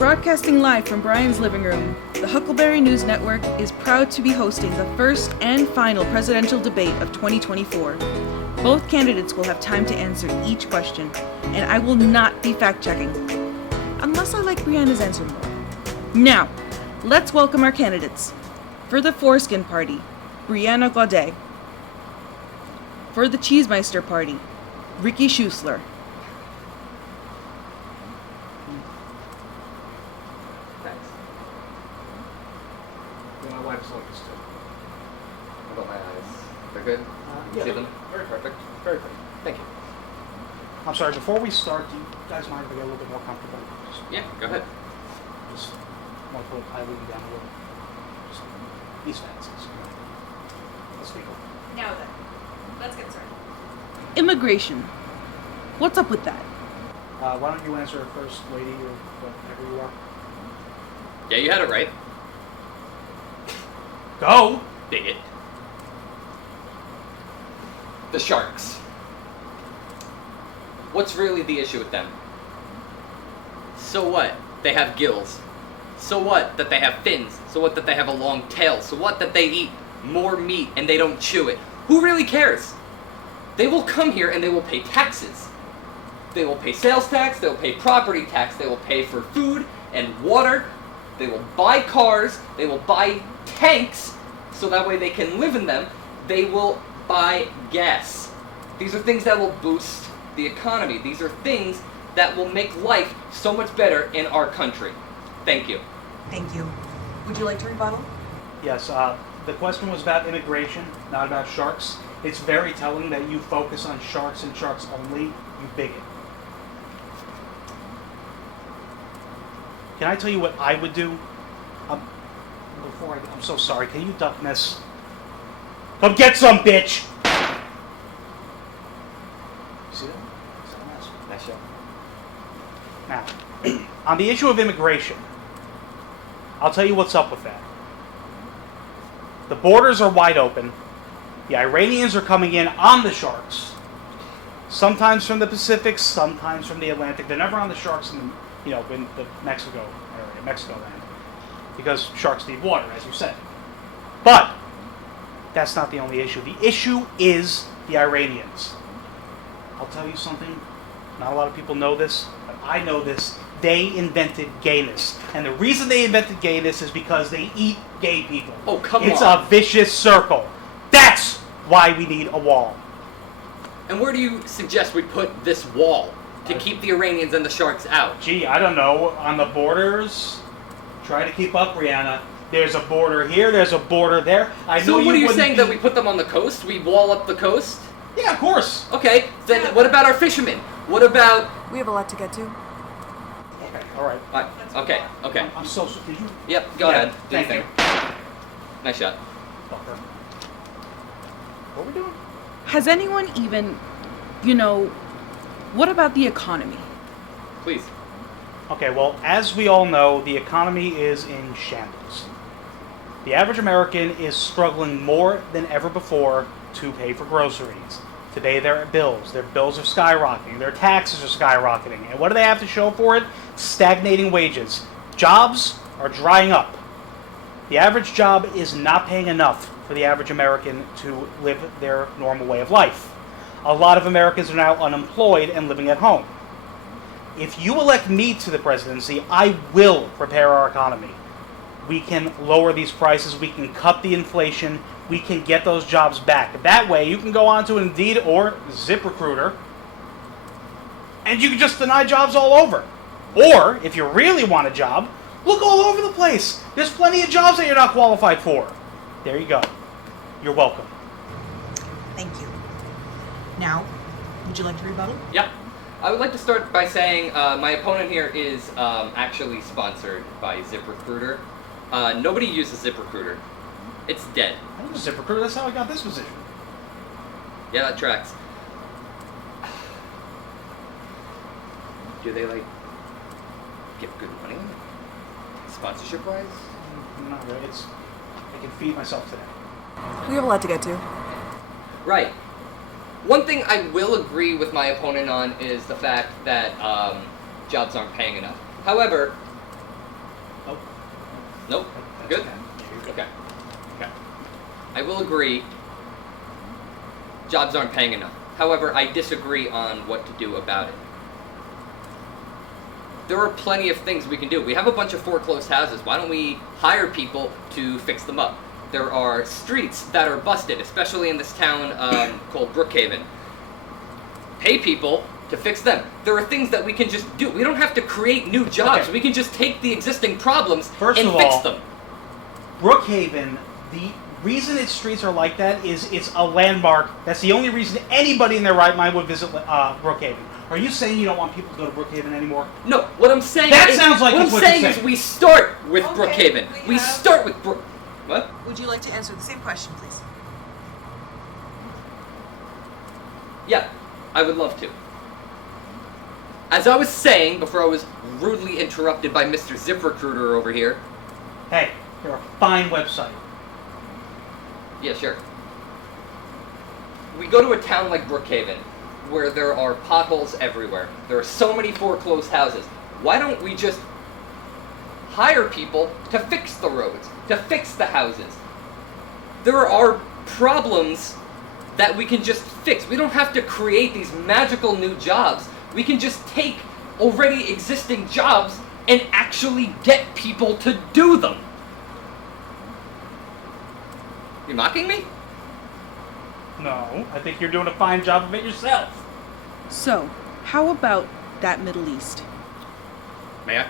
Broadcasting live from Brian's living room, the Huckleberry News Network is proud to be hosting the first and final presidential debate of 2024. Both candidates will have time to answer each question, and I will not be fact-checking, unless I like Brianna's answer more. Now, let's welcome our candidates. For the Foreskin Party, Brianna Gaudet. For the Cheesemeister Party, Ricky Schuessler. Thanks. My wife's like this too. How about my eyes? They're good? Yeah. See them? Very perfect. Very good. Thank you. I'm sorry, before we start, do you guys mind if I get a little bit more comfortable? Yeah, go ahead. Just want to put Eileen down a little. Just these fancies. Let's speak. Now then, let's get started. Immigration. What's up with that? Why don't you answer first, lady, or whatever you are? Yeah, you had it right. Go! Bigot. The sharks. What's really the issue with them? So what? They have gills. So what that they have fins? So what that they have a long tail? So what that they eat more meat and they don't chew it? Who really cares? They will come here and they will pay taxes. They will pay sales tax, they will pay property tax, they will pay for food and water, they will buy cars, they will buy tanks so that way they can live in them, they will buy gas. These are things that will boost the economy. These are things that will make life so much better in our country. Thank you. Thank you. Would you like to rebuttal? Yes, the question was about immigration, not about sharks. It's very telling that you focus on sharks and sharks only, you bigot. Can I tell you what I would do? I'm so sorry. Can you duck this? Come get some, bitch! See that? Nice show. Now, on the issue of immigration, I'll tell you what's up with that. The borders are wide open. The Iranians are coming in on the sharks. Sometimes from the Pacific, sometimes from the Atlantic. They're never on the sharks in the Mexico area, Mexico land, because sharks need water, as you said. But that's not the only issue. The issue is the Iranians. I'll tell you something. Not a lot of people know this, but I know this. They invented gayness. And the reason they invented gayness is because they eat gay people. Oh, come It's on. a vicious circle. That's why we need a wall. And where do you suggest we put this wall to keep the Iranians and the sharks out? Gee, I don't know. On the borders? Try to keep up, Brianna. There's a border here, there's a border there. So what are you saying, that we put them on the coast? We wall up the coast? Yeah, of course. Okay, then what about our fishermen? What about... We have a lot to get to. Okay, all right. Okay. I'm so... Did you... Yep, go ahead. Do your Thank thing. you. Nice shot. Fucker. What are we doing? Has anyone even, what about the economy? Please. Okay, well, as we all know, the economy is in shambles. The average American is struggling more than ever before to pay for groceries, to pay their bills. Their bills are skyrocketing. Their taxes are skyrocketing. And what do they have to show for it? Stagnating wages. Jobs are drying up. The average job is not paying enough for the average American to live their normal way of life. A lot of Americans are now unemployed and living at home. If you elect me to the presidency, I will repair our economy. We can lower these prices, we can cut the inflation, we can get those jobs back. That way, you can go on to Indeed or ZipRecruiter, and you can just deny jobs all over. Or, if you really want a job, look all over the place. There's plenty of jobs that you're not qualified for. There you go. You're welcome. Thank you. Now, would you like to rebuttal? Yep. I would like to start by saying my opponent here is actually sponsored by ZipRecruiter. Nobody uses ZipRecruiter. It's dead. I use ZipRecruiter, that's how I got this position. Yeah, that tracks. Do they, give good money? Sponsorship-wise? Not really. I can feed myself today. We have a lot to get to. Right. One thing I will agree with my opponent on is the fact that jobs aren't paying enough. However, Nope. That's Good? 10. Yeah, you're good. Okay. Okay. I will agree, jobs aren't paying enough. However, I disagree on what to do about it. There are plenty of things we can do. We have a bunch of foreclosed houses. Why don't we hire people to fix them up? There are streets that are busted, especially in this town called Brookhaven. Pay people to fix them. There are things that we can just do. We don't have to create new jobs. Okay. We can just take the existing problems First and of fix all, them. Brookhaven, the reason its streets are like that is it's a landmark. That's the only reason anybody in their right mind would visit Brookhaven. Are you saying you don't want people to go to Brookhaven anymore? No, what I'm saying That is, sounds like what I'm it's what you're saying is saying. we start with Okay, Brookhaven. we We have- start with Brook. What? Would you like to answer the same question, please? Yeah, I would love to. As I was saying before I was rudely interrupted by Mr. ZipRecruiter over here. Hey, you're a fine website. Yeah, sure. We go to a town like Brookhaven, where there are potholes everywhere. There are so many foreclosed houses. Why don't we just hire people to fix the roads, to fix the houses? There are problems that we can just fix. We don't have to create these magical new jobs. We can just take already existing jobs and actually get people to do them. You mocking me? No, I think you're doing a fine job of it yourself. So, how about that Middle East? May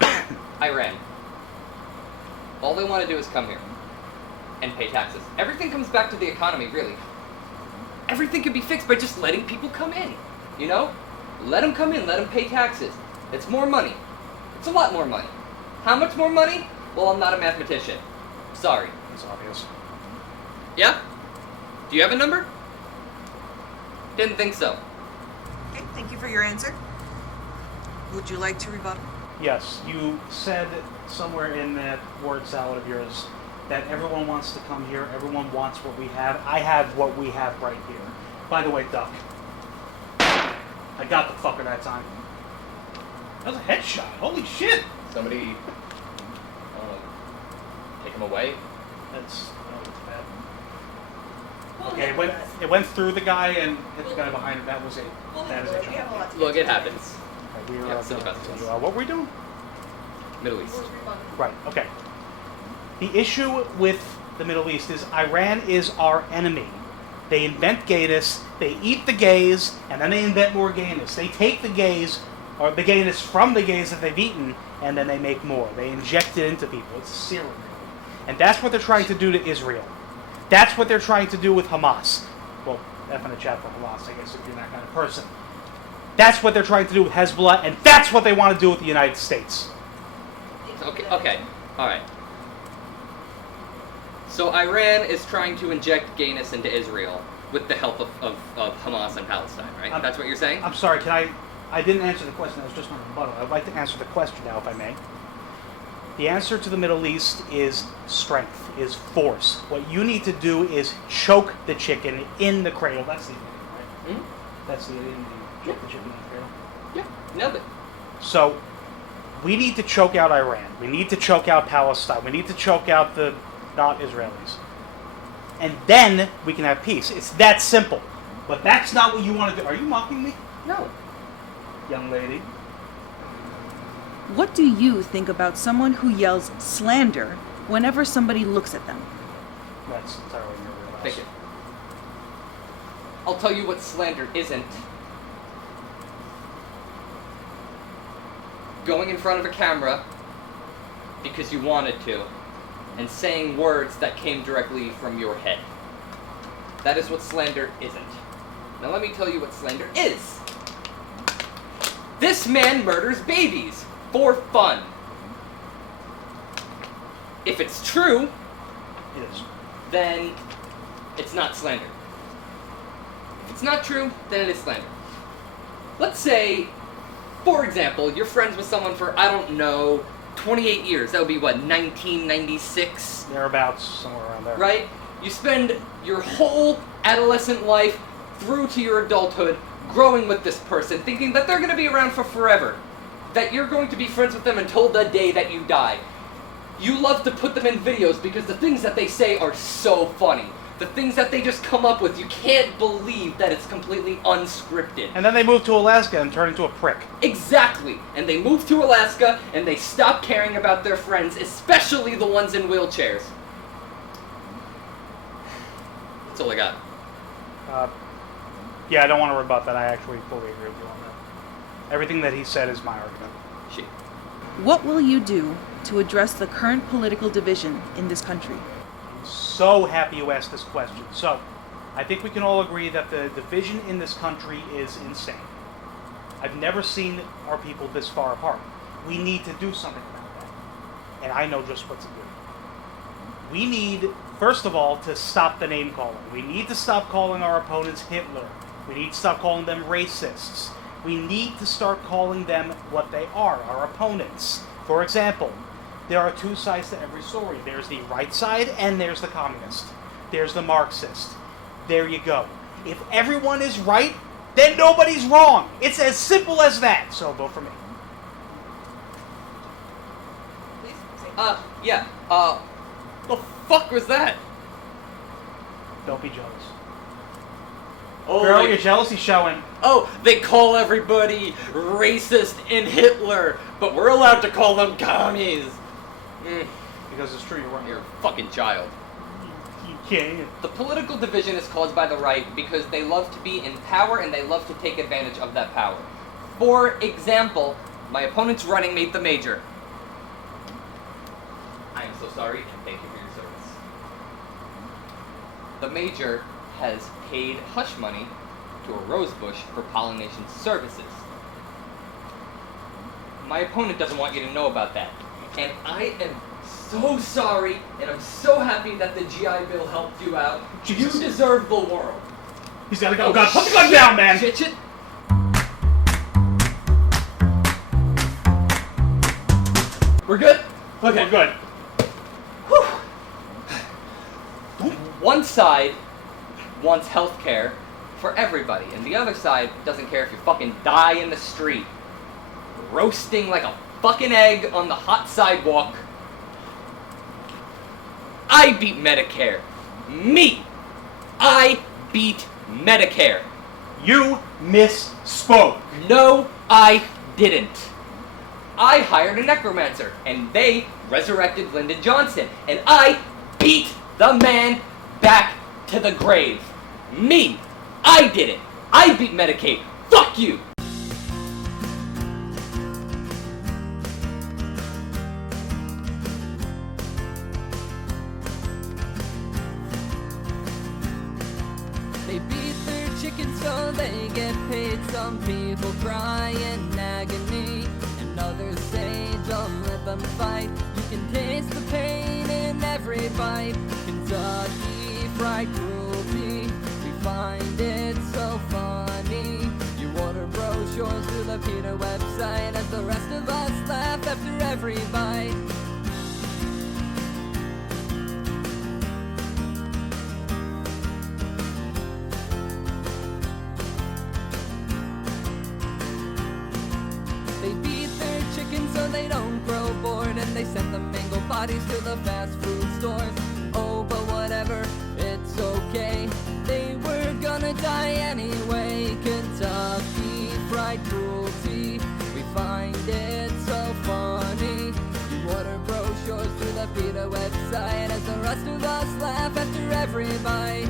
I? Iran. All they want to do is come here and pay taxes. Everything comes back to the economy, really. Everything can be fixed by just letting people come in, you know? Let them come in, let them pay taxes. It's more money. It's a lot more money. How much more money? Well, I'm not a mathematician. Sorry. It's obvious. Yeah? Do you have a number? Didn't think so. Okay, thank you for your answer. Would you like to rebuttal? Yes, you said somewhere in that word salad of yours that everyone wants to come here, everyone wants what we have. I have what we have right here. By the way, Duck, I got the fucker that time. That was a headshot. Holy shit! Somebody, take him away. That's bad. Okay, it went through the guy and hit the guy behind him. That was a that is a jump. Look, it happens. Okay, we were Yeah, silly buses. what were we doing? Middle East. Right, okay. The issue with the Middle East is Iran is our enemy. They invent gayness, they eat the gays, and then they invent more gayness. They take the gays, or the gayness from the gays that they've eaten, and then they make more. They inject it into people. It's serum, really. And that's what they're trying to do to Israel. That's what they're trying to do with Hamas. Well, F in the chat for Hamas, I guess, if you're that kind of person. That's what they're trying to do with Hezbollah, and that's what they want to do with the United States. Okay, alright. So Iran is trying to inject gayness into Israel with the help of Hamas and Palestine, right? That's what you're saying? I'm sorry, I didn't answer the question. That was just my rebuttal. I'd like to answer the question now, if I may. The answer to the Middle East is strength, is force. What you need to do is choke the chicken in the cradle. That's the idiom, right? That's the idiom. You choke the chicken in the cradle. Yeah, nailed it. So, we need to choke out Iran. We need to choke out Palestine. We need to choke out the not-Israelis. And then we can have peace. It's that simple. But that's not what you want to do. Are you mocking me, No. young lady? What do you think about someone who yells slander whenever somebody looks at them? That's entirely your wheelhouse. Thank you. I'll tell you what slander isn't. Going in front of a camera because you wanted to, and saying words that came directly from your head. That is what slander isn't. Now let me tell you what slander is. This man murders babies for fun. If it's true, It is. then it's not slander. If it's not true, then it is slander. Let's say, for example, you're friends with someone for, I don't know, 28 years. That would be what, 1996? Thereabouts, somewhere around there. Right? You spend your whole adolescent life through to your adulthood growing with this person, thinking that they're going to be around for forever. that you're going to be friends with them until the day that you die. You love to put them in videos because the things that they say are so funny. The things that they just come up with, you can't believe that it's completely unscripted. And then they move to Alaska and turn into a prick. Exactly. And they move to Alaska and they stop caring about their friends, especially the ones in wheelchairs. That's all I got. Yeah, I don't want to rebut that. I actually fully agree with you on that. Everything that he said is my argument. Shit. What will you do to address the current political division in this country? I'm so happy you asked this question. So, I think we can all agree that the division in this country is insane. I've never seen our people this far apart. We need to do something about that. And I know just what to do. We need, first of all, to stop the name calling. We need to stop calling our opponents Hitler. We need to stop calling them racists. We need to start calling them what they are, our opponents. For example, there are two sides to every story. There's the right side and there's the communist. There's the Marxist. There you go. If everyone is right, then nobody's wrong. It's as simple as that. So vote for me. Yeah. The fuck was that? Don't be jealous. Oh, Girl, my- your jealousy showing. Oh, they call everybody racist and Hitler, but we're allowed to call them commies. Because it's true, you're right. You're a fucking child. You can't. The political division is caused by the right because they love to be in power and they love to take advantage of that power. For example, my opponent's running mate the Major. I am so sorry and thank you for your service. The Major has paid hush money to a rose bush for pollination services. My opponent doesn't want you to know about that. And I am so sorry, and I'm so happy that the GI Bill helped you out. Jesus. You deserve the world. He's gotta go. Oh, God, put the gun down, man! Shit. We're good? Okay. We're good. One side wants health care for everybody, and the other side doesn't care if you fucking die in the street, roasting like a fucking egg on the hot sidewalk. I beat Medicare. Me! I beat Medicare. You misspoke. No, I didn't. I hired a necromancer, and they resurrected Lyndon Johnson, and I beat the man back to the grave. Me! I did it! I beat Medicaid! Fuck you! They beat their chickens so they get paid. Some people cry in agony, and others say don't let them fight. You can taste the pain in every bite. Kentucky Fried Cruelty, we find it so funny. You order brochures through the PETA website as the rest of us laugh after every bite. They beat their chickens so they don't grow bored, and they send the mangled bodies to the fast food stores. Oh, but whatever, it's okay. They were gonna die anyway. Kentucky Fried Cruelty, we find it so funny. You order brochures through the PETA website as the rest of us laugh after every bite.